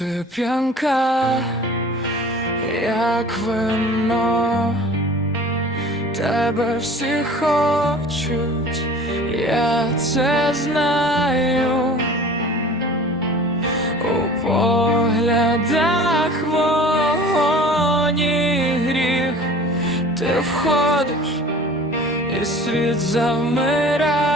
Ти п'янка, як вино, тебе всі хочуть, я це знаю. У поглядах вогонь і гріх, ти входиш, і світ завмирає.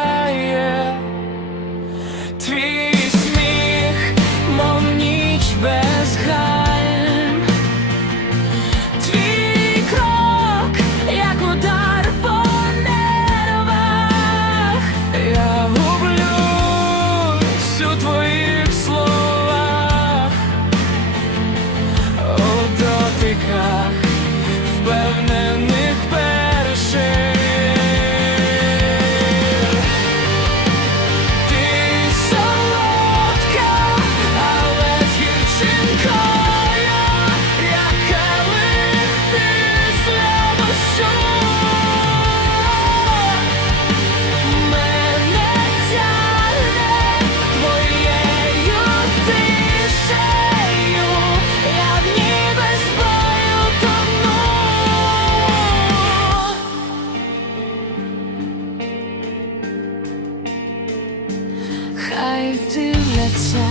Хай дивляться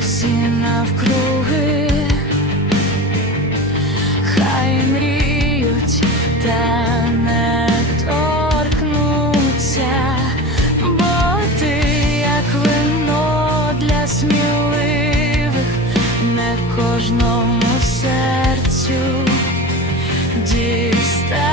всі навкруги, хай мріють та не торкнуться, бо ти як вино для сміливих, не кожному серцю дістанешся.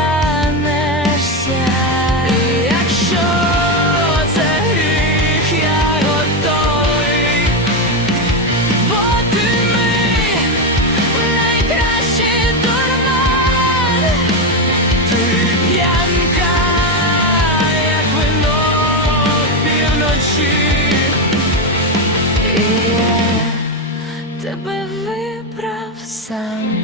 Півночі, і я тебе вибрав сам.